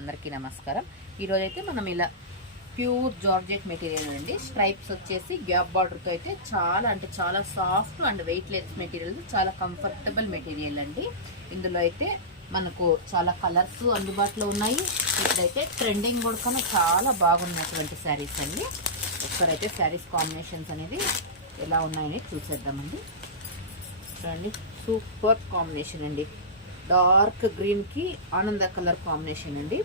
అందరికీ నమస్కారం. ఈరోజు అయితే మనం ఇలా ప్యూర్ జార్జెట్ మెటీరియల్ అండి. స్ట్రైప్స్ వచ్చేసి గ్యాప్ బార్డర్తో అయితే చాలా అంటే చాలా సాఫ్ట్ అండ్ వెయిట్లెస్ మెటీరియల్, చాలా కంఫర్టబుల్ మెటీరియల్ అండి. ఇందులో అయితే మనకు చాలా కలర్స్ అందుబాటులో ఉన్నాయి. ఇప్పుడైతే ట్రెండింగ్ కూడా చాలా బాగున్నటువంటి శారీస్ అండి. ఒకసారి అయితే శారీస్ కాంబినేషన్స్ అనేది ఎలా ఉన్నాయని చూసేద్దామండి. చూడండి, సూపర్ కాంబినేషన్ అండి. డార్క్ గ్రీన్కి ఆనంద కలర్ కాంబినేషన్ అండి.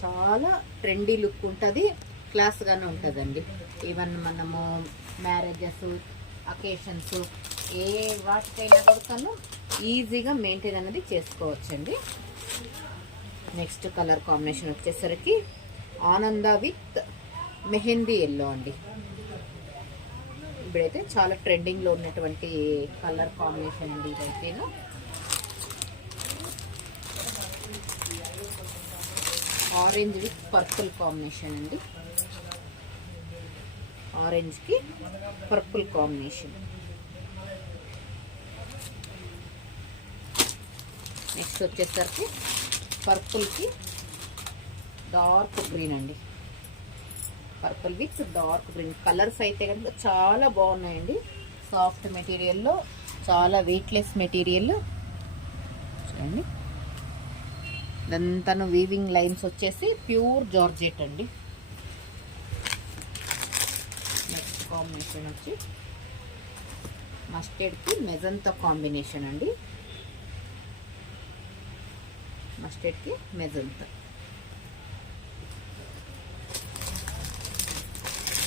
చాలా ట్రెండీ లుక్ ఉంటుంది, క్లాస్గానే ఉంటుందండి. ఈవెన్ మనము మ్యారేజెస్, అకేషన్స్ ఏ వాటికైనా కూడా ఈజీగా మెయింటైన్ అనేది చేసుకోవచ్చండి. నెక్స్ట్ కలర్ కాంబినేషన్ వచ్చేసరికి ఆనంద విత్ మెహందీ ఎల్లో అండి. ఇప్పుడైతే చాలా ట్రెండింగ్లో ఉన్నటువంటి కలర్ కాంబినేషన్ అండి. ఇదైతేను ఆరెంజ్ విత్ పర్పుల్ కాంబినేషన్ అండి. ఆరెంజ్కి పర్పుల్ కాంబినేషన్. నెక్స్ట్ వచ్చేసరికి పర్పుల్కి డార్క్ గ్రీన్ అండి. Purple with dark green colours అయితే కనుక చాలా బాగున్నాయండి. సాఫ్ట్ మెటీరియల్లో చాలా వెయిట్లెస్ మెటీరియల్. చూడండి, ఇదంతాను వీవింగ్ లైన్స్ వచ్చేసి ప్యూర్ జార్జెట్ అండి. నెక్స్ట్ కాంబినేషన్ వచ్చి మస్టర్డ్కి మెజంతా కాంబినేషన్ అండి. మస్టర్డ్కి మెజంతా.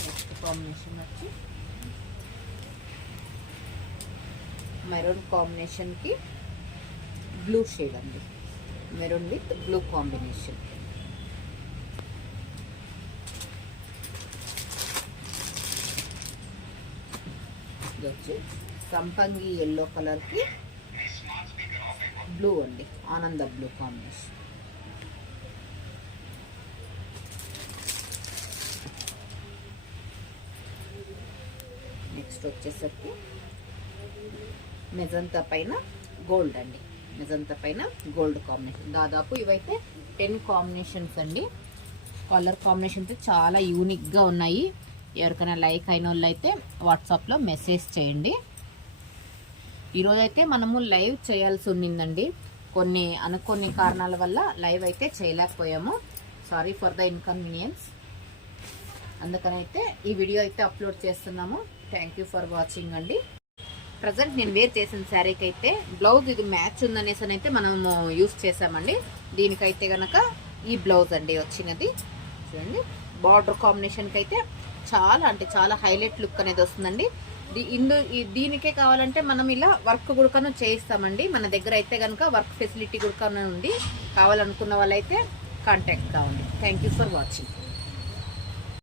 నెక్స్ట్ కాంబినేషన్ వచ్చి మెరూన్ కాంబినేషన్కి బ్లూ షేడ్ అండి. Maroon with blue combination. ఇది వచ్చి సంపంగి ఎల్లో కలర్కి బ్లూ అండి, ఆనంద బ్లూ కాంబినేషన్. నెక్స్ట్ వచ్చేసరికి మెజంతా పైన గోల్డ్ అండి. మెజంతా పైన గోల్డ్ కాంబినేషన్. దాదాపు ఇవైతే 10 కాంబినేషన్స్ అండి. కలర్ కాంబినేషన్స్ చాలా యూనిక్గా ఉన్నాయి. ఎవరికైనా లైక్ అయిన వాళ్ళు అయితే వాట్సాప్లో మెసేజ్ చేయండి. ఈరోజైతే మనము లైవ్ చేయాల్సి ఉండిందండి. కొన్ని కారణాల వల్ల లైవ్ అయితే చేయలేకపోయాము. Sorry for the inconvenience. అందుకనైతే ఈ వీడియో అయితే అప్లోడ్ చేస్తున్నాము. థ్యాంక్ యూ ఫర్ వాచింగ్ అండి. ప్రజెంట్ నేను వేర్ చేసిన శారీకి అయితే బ్లౌజ్ ఇది మ్యాచ్ ఉందనేసి అయితే మనము యూస్ చేసామండి. దీనికైతే కనుక ఈ బ్లౌజ్ అండి వచ్చినది. చూడండి, బార్డర్ కాంబినేషన్కి అయితే చాలా అంటే చాలా హైలైట్ లుక్ అనేది వస్తుందండి. దీనికే కావాలంటే మనం ఇలా వర్క్ కూడా చేయిస్తామండి. మన దగ్గర అయితే కనుక వర్క్ ఫెసిలిటీ కూడా ఉంది. కావాలనుకున్న వాళ్ళైతే కాంటాక్ట్ కావండి. Thank you for watching.